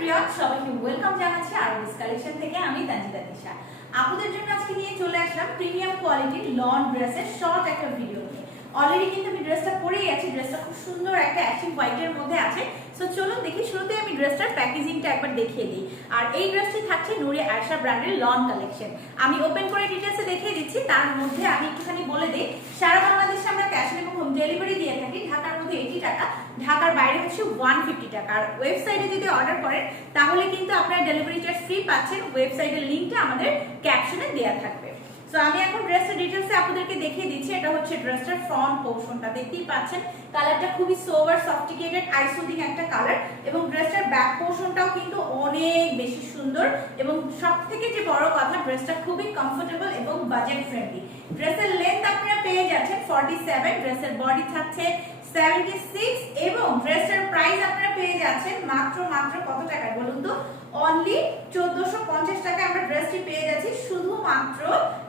Everyone, সবাইকে welcome জানাচ্ছি আরবিস collection থেকে। আমি তানজিদা তিশা আপনাদের জন্য আজকে নিয়ে চলে আসলাম প্রিমিয়াম কোয়ালিটির লন ড্রেসের শর্ট একটা ভিডিও নিয়ে। অলরেডি কিন্তু আমি ড্রেসটা পরেই আছি। ড্রেসটা খুব সুন্দর একটা অ্যাশি হোয়াইটের মধ্যে আছে। সো চলুন দেখি, শুরুতে আমি ড্রেসটার প্যাকেজিংটা একবার দেখিয়ে দিই। আর এই ড্রেসটি থাকছে নুরে আয়শা ব্র্যান্ডের লন কালেকশন। আমি ওপেন করে ডিটেলসে দেখিয়ে দিচ্ছি। তার মধ্যে আমি একটুখানি বলে দিই, সারা বাংলাদেশে আমরা ক্যাশ অন এবং হোম ডেলিভারি দিয়ে থাকি। ঢাকার মধ্যে 80 টাকা, ঢাকার বাইরে হচ্ছে 150 টাকা। আর ওয়েবসাইটে যদি অর্ডার করেন তাহলে কিন্তু আপনারা ডেলিভারি চার্জ ফ্রি পাচ্ছেন। ওয়েবসাইটের লিংকটা আমাদের ক্যাপশনে দেওয়া থাকবে। সো আমি এখন ড্রেসের ডিটেইলসে আপনাদেরকে দেখিয়ে দিচ্ছি। এটা হচ্ছে ড্রেসটার ফ্রন্ট পোরশনটা, দেখতেই পাচ্ছেন কালারটা খুবই সোভার সফটিকেটেড আইসুদিং একটা কালার। এবং ড্রেসটার ব্যাক পোরশনটাও কিন্তু অনেক বেশি সুন্দর। এবং সবথেকে যে বড় কথা, ড্রেসটা খুবই কমফোর্টেবল এবং বাজেট ফ্রেন্ডলি। ড্রেসের লেন্থ আপনারা পেয়ে যাচ্ছেন 47, ড্রেসের বডি থাকছে 76 এবং ড্রেসটার প্রাইস আপনারা পেয়ে যাচ্ছেন মাত্র কত টাকায় বলুন তো? অনলি 1450 টাকায় আমরা ড্রেসটি পেয়ে যাচ্ছি শুধুমাত্র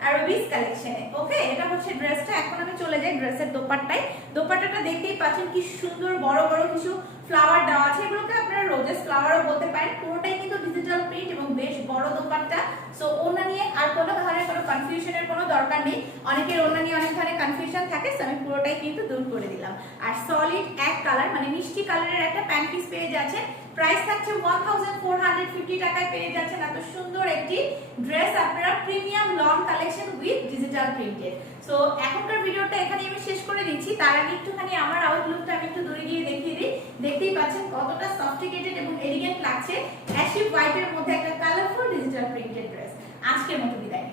আরবিস কালেকশনে। ওকে, এটা হচ্ছে ড্রেসটা। এখন আমি চলে যাই ড্রেসের দোপাট্টায়। দোপাট্টাটা দেখতেই পাচ্ছেন কি সুন্দর বড় বড় কিছু ফ্লাওয়ার দেওয়া আছে। এগুলোকে আপনারা রোজেস ফ্লাওয়ারও বলতে পারেন। পুরোটাই কিন্তু ডিজিটাল প্রিন্ট এবং বেশ বড় দোপাট্টা। সো ওড়না নিয়ে আর কোনো ধরনের কোনো কনফিউশনের কোনো দরকার নেই। অনেকের ওড়না নিয়ে অনেক ধরনের কনফিউশন থাকে, সো আমি পুরোটাই কিন্তু দূর করে দিলাম। আর সলিড এক কালার মানে মিষ্টি কালারের একটা প্যান্ট পিস পেয়ে যাচ্ছেন। প্রাইস থাকছে 1450 টাকায় পেয়ে যাচ্ছেন এত সুন্দর একটি ড্রেস আপনারা premium long collection with digital printed. So এখনকার ভিডিওটা এখানে আমি শেষ করে দিচ্ছি। তার আগে একটুখানি আমার আউটলুকটা আমি একটু দূরে গিয়ে দেখিয়ে দিই। দেখতেই পাচ্ছেন কতটা সফটিকেটেড এবং এলিগেন্ট লাগছে। অ্যাশি হোয়াইটের মধ্যে একটা কালারফুল ডিজিটাল প্রিন্টেড ড্রেস। আজকের মতো বিদায়।